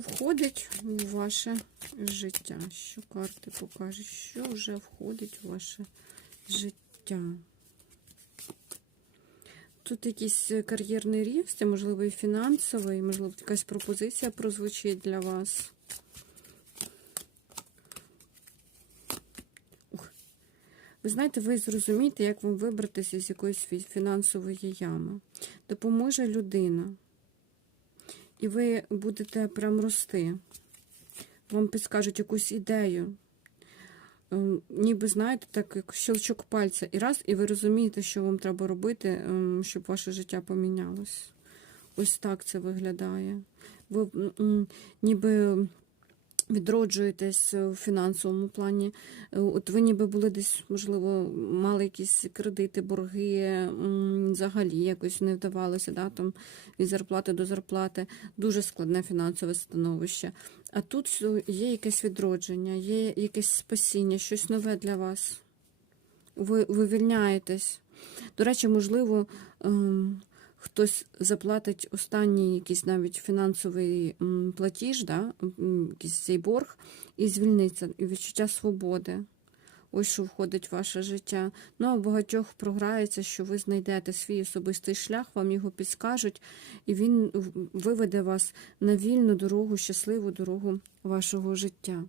входить у ваше життя? Що карти покажуть? Що вже входить у ваше життя? Тут якийсь кар'єрний ріст, можливо, і фінансовий, можливо, якась пропозиція прозвучить для вас. Ви знаєте, ви зрозумієте, як вам вибратися з якоїсь фінансової ями. Допоможе людина. І ви будете прям рости. Вам підскажуть якусь ідею. Ем, Ніби, знаєте, так як щелчок пальця. І раз, і ви розумієте, що вам треба робити, ем, щоб ваше життя помінялось. Ось так це виглядає. Ви ніби відроджуєтесь в фінансовому плані. Е, От ви ніби були десь, можливо, мали якісь кредити, борги, взагалі якось не вдавалося, да, там, від зарплати до зарплати. Дуже складне фінансове становище. А тут є якесь відродження, є якесь спасіння, щось нове для вас. Ви вивільняєтесь. До речі, можливо, ем, хтось заплатить останній якийсь навіть фінансовий платіж, да? якийсь цей борг, і звільниться, і відчуття свободи. Ось що входить в ваше життя. Ну, а багатьох програється, що ви знайдете свій особистий шлях, вам його підскажуть, і він виведе вас на вільну дорогу, щасливу дорогу вашого життя.